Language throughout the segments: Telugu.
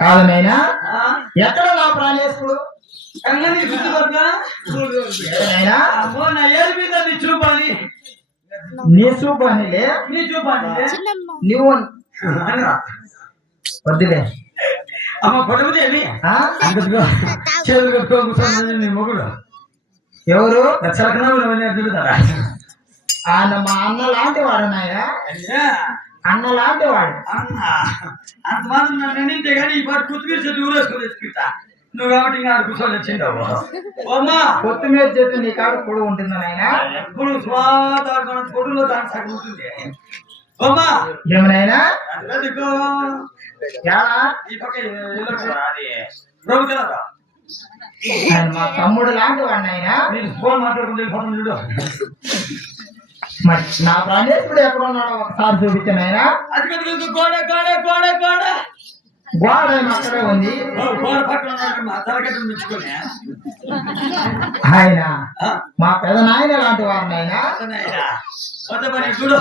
కాదనైనా ఎక్కడ నా ప్రాణేశుడు నీ చూపనిలే నువ్వు వద్దులే అమ్మ కొట్టబోతే చేతులు కట్టుకో కూర్చొని నీ మొగుడు ఎవరు చెడుతారా ఆయన మా అన్న లాంటి వాడు నాయ అన్న లాంటి వాడు అంత మాత్రం నన్ను నింటే కానీ ఈ పాటు కొత్తిమీర చెట్టు ఊరేసుకొని తెచ్చిపిస్తా నువ్వు కాబట్టి ఇంకా కూర్చొని వచ్చిండవు అమ్మా కొత్తిమీర చెట్టు నీ కాడ పొడి ఉంటుంది నాయన ఎప్పుడు స్వాతాడుకున్న పొడులో దాని సగం ఉంటుంది అమ్మా ఏమనైనా ఈ పక్క ప్రభుత్వ మా తమ్ముడు లాంటి వాడిని ఆయన నేను ఫోన్ మాట్లాడుకుంటే ఫోన్ చూడు మరి నా ప్రాణేశ్వరుడు ఎక్కడ ఉన్నాడో ఒకసారి చూపించాను ఆయన అది గోడ గోడ గోడ గోడ గోడ అక్కడే ఉంది గోడ పక్కన మా తరగతి మెచ్చుకొని ఆయన మా పెద్ద నాయన లాంటి వారిని ఆయన మరి చూడు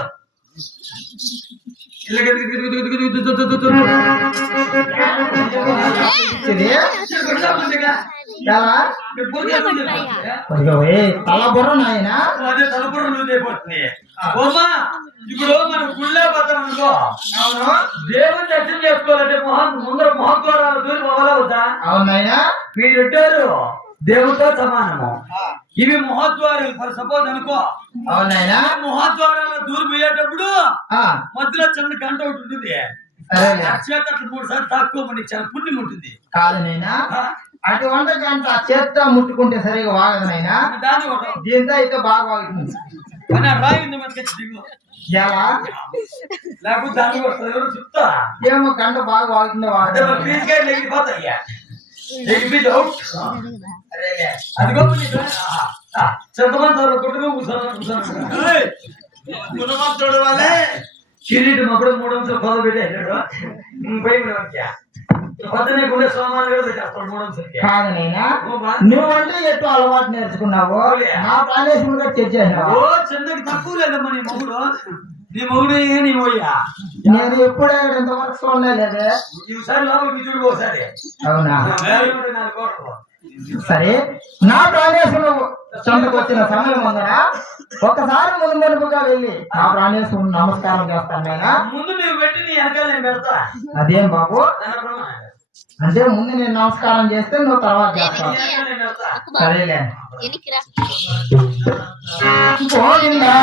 తల బుర్ర నాయన అదే తలపుర నువ్వు అయిపోతుంది ఇప్పుడు మనం గుళ్ళే పోతాం అనుకో దేవుని దర్శనం చేసుకోవాలంటే ముందర మహోద్వారాలు దూరం అవ్వలవుతా అవునాయనా మీరు పెట్టారు దేవుడితో సమానము ఇవి మహోద్వారాలు ఫర్ సపోజ్ అనుకో అవునాయనా మహోద్వారాల దూరం పోయేటప్పుడు మధ్యలో చిన్న గంట ఒకటి ఉంటుంది చేత అట్లా 3 సార్లు తాక్కోమని చాలా పుణ్యం ఉంటుంది కాదు నైనా అటువంటి గంట చేత్తో ముట్టుకుంటే సరిగా వాగదు నైనా దీంతో అయితే బాగా వాగుతుంది రాయి ఉంది మనకి ఎలా లేకపోతే దాన్ని ఎవరు చెప్తా ఏమో గంట బాగా వాగుతుందో ఎగిరిపోతాయ్యా ఎగిరిపోతే అవుట్ అదిగో చెంతమంది కొట్టుకో కూర్చోడు వాళ్ళే కిరీటం అప్పుడు 3 అంశాలు పదవి పెట్టాడు పొద్దునే గుండె సోమాలు కూడా పెట్టేస్తాడు 3 అంశాలకి కాదనైనా నువ్వంటే ఎట్టు అలవాటు నేర్చుకున్నావు నా ప్రాణేశ్వరుడు కూడా తెచ్చేసినావు చిన్నకి తక్కువ లేదమ్మా నీ మొగుడు నీ పోయా నేను ఎప్పుడే ఇంతవరకు చూడలేదే ఈసారి లోపలికి చూడు ఒకసారి అవునా సరే నా ప్రాణేశ్వరుడు చందకు వచ్చిన సమయం ఉందనా ఒకసారి ముందుగా వెళ్ళి నా ప్రాణేశ్వరుడు నమస్కారం చేస్తాను నేను ముందు నువ్వు పెట్టి నీ వెనకాల నేను పెడతా అదేం బాబు అంటే ముందు నేను నమస్కారం చేస్తే నువ్వు తర్వాత చేస్తావు సరేలే గోవిందా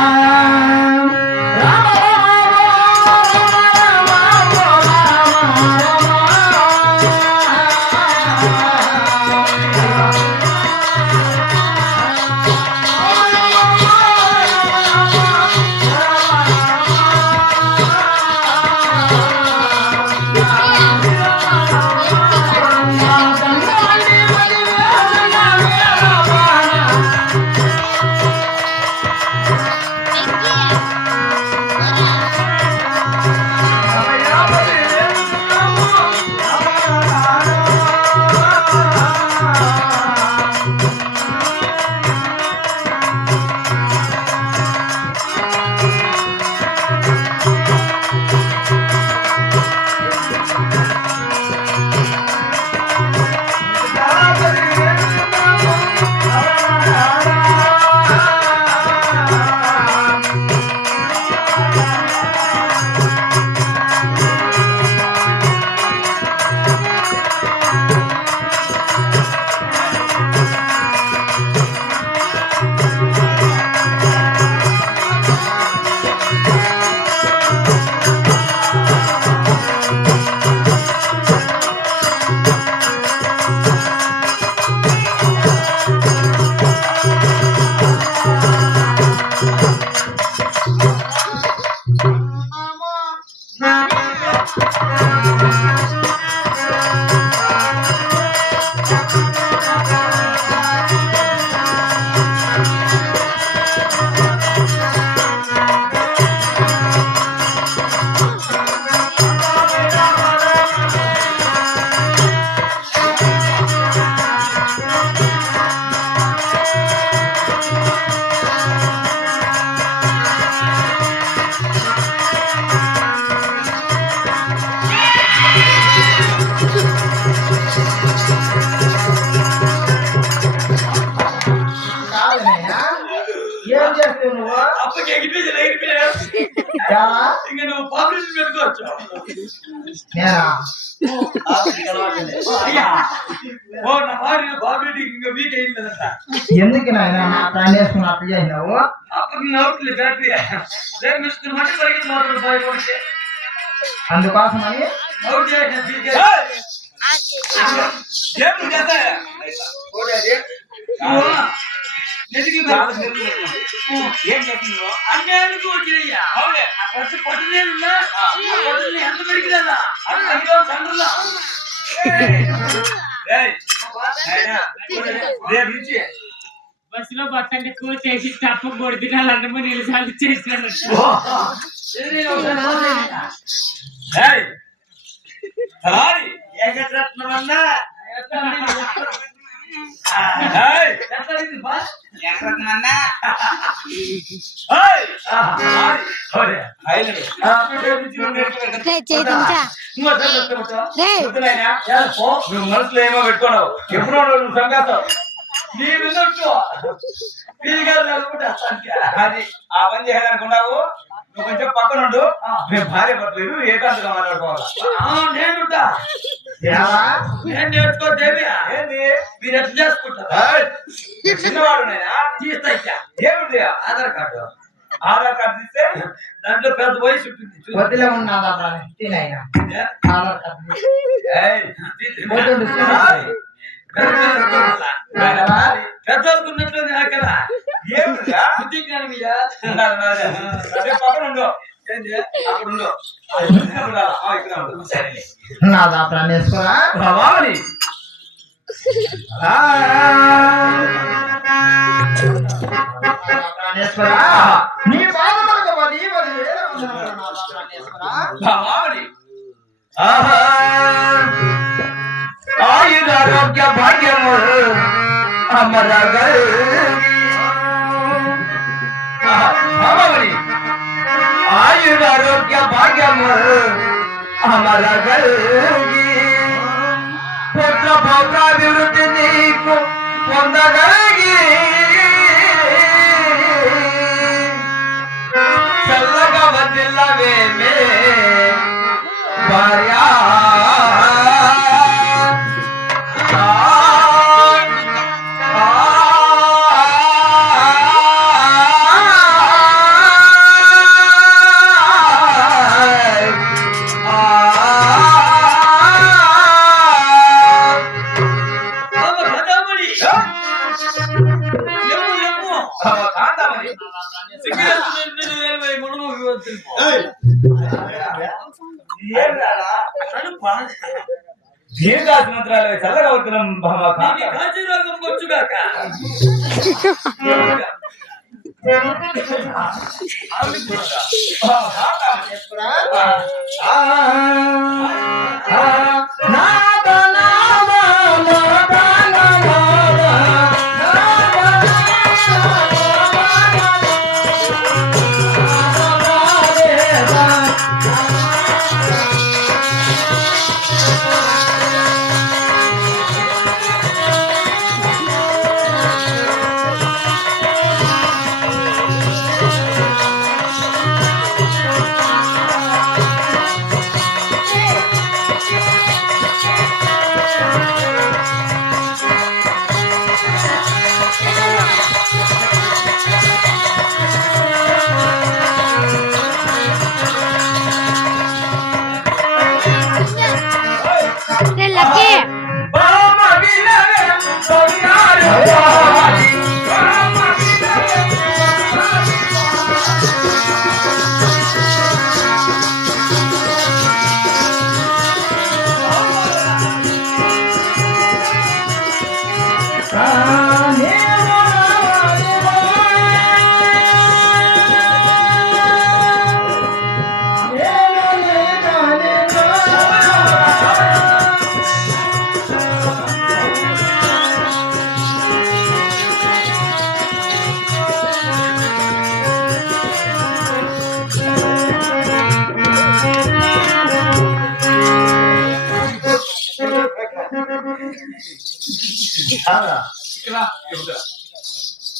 అప్పకి ఎగిపోయింది చాలా ఇంకా నువ్వు పాపులేషన్ పెట్టుకోవచ్చు నేనా అయ్యా ఓ నా వాడి పాపులేట్ ఇంకా వీక్ అయిందంట ఎందుకు నాయన నా ప్రాణేశ్వరం అట్లా చేసినావు అప్పకి నవ్వుతుంది బ్యాటరీ మిస్టర్ మట్టి పరిగెత్తి మాత్రం భయపడితే అందుకోసమని అవుట్ చేసిన ఏం చేస్తున్నావు అంటే వచ్చినయ్యా అవునే ఆ ఫస్ట్ పట్టులేనున్నా పట్టుని ఎంత పెరిగిదా అందులో సండ్రులా బస్సులో బట్టంటే కూర్చేసి తప్ప కొడుతున్నా అన్నమో నిలిసార్లు చేసినాడు ఏకరత్నమన్నా మనసులో ఏమో పెట్టుకున్నావు ఎప్పుడో నువ్వు సంఘాతం నీ విన్నట్టు అది ఆ పని చేయాలనుకున్నావు నువ్వు కొంచెం పక్కన ఉండు మేము భార్య పట్టలేదు ఏకాంతగా మాట్లాడుకోవాలి నేను నేర్చుకో దేవి ఏంది మీరు ఎట్లా చేసుకుంటారు చిన్నవాడు తీస్తా ఏమిటి ఆధార్ కార్డు తీస్తే దాంట్లో పెద్ద వయసు ఉంటుంది వదిలే ఉన్నదా నాయన ఆధార్ పెద్దలుకున్నట్లు అక్కడ ఏమిటా బుద్ధి జ్ఞానం పక్కన ఉండు అక్కడ ఉండు ఇక్కడ ఉండు సరే నాదా ప్రాణేశ్వరా భవాని ప్రాణేశ్వరా నీ పాదములకు 10,000 వందనములు నాదా ప్రాణేశ్వరా భవాని ఆయురారోగ్య భాగ్యము అమర భవాని ఆయురారోగ్య భాగ్యము అమర పుత్ర పౌత్రాభివృద్ధి నీకు పొందగలిగి చల్లగా వదిల్లవేమే భార్యా దీర్ఘాసుమంత్రాలు చల్లగా అవుతున్నాం కాజీరోగం వచ్చుగాక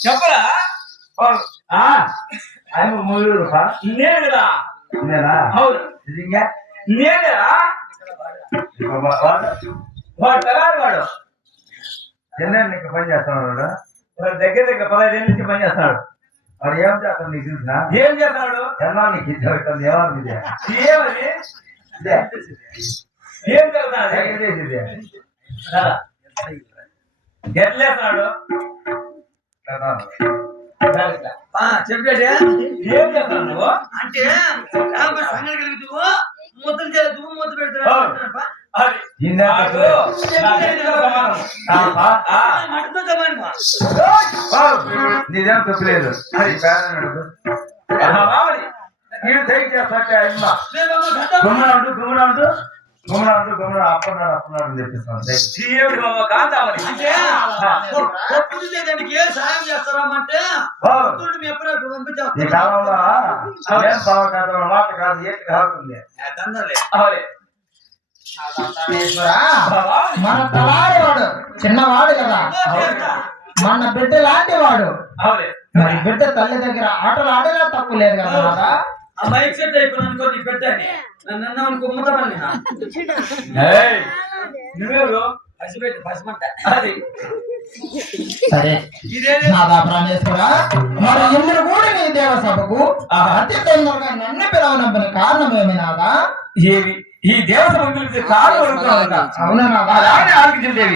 చెప్పరా ఆయన మూడు నేను కదా నేనా అవును ఇది ఇంకా నేనేరా వాడు తగాడు వాడు ఎన్నేళ్ళు నీకు పని చేస్తున్నాడు వాడు? వాడు దగ్గర దగ్గర 15 ఏళ్ళ నుంచి పని చేస్తున్నాడు. వాడు ఏం చేస్తాడు నీకు తెలిసిన ఏం చేస్తున్నాడు ఎన్నా నీకు ఇచ్చేస్తుంది ఏమన్నా ఇదే ఏమని ఇదే ఏం చేస్తున్నాడు ఏం చేసేది ఎట్లేస్తున్నాడు కదా. చెప్పేది ఏం చేస్తున్నాడు నువ్వు అంటే సంగతి కలుగుతూ ముద్దలు చేస్తూ ముద్ద పెడుతున్నాడు అది ఈయన నాకు నా చేతిలో సమానం. మటన్తో సమానం. నీదేం తప్పలేదు అది పేదడు రావాలి. మీరు దయచేస్తే అమ్మ గుమ్మనాడు గుమ్మనాడు గుమ్మనాడు గుమ్మనాడు అప్పన్నాడు అని చెప్పిస్తాను దేవుడి బాబా కాంతామని అంటే పొట్టు తీసేదానికి ఏ సహాయం చేస్తారామంటే పొట్టుని మీ ఎప్పుడు పంపించాం ఈ కాలంలో ఏం బావ కాదు మాట కాదు ఏంటి కాకుండా మన తలాడేవాడు చిన్నవాడు కదా మన బిడ్డ లాంటి వాడు మరి బిడ్డ తల్లి దగ్గర ఆటలు ఆడేలా తప్పు లేదు కదా ఆ మైక్ సెట్ అయిపోయిన అనుకో నీ పెట్టని నన్ను అనుకో ముద్దమని నువ్వెవరు పసిపెట్టి పసిమంట అది సరే నాదా ప్రాణేశ్వర మరి ఇంద్రుడు కూడా నీ దేవసభకు అతి తొందరగా నన్ను పిలవనంపిన కారణం ఏమి నాదా ఈ దేవసభ కారణం అవునా నాదా ఆలోచించేవి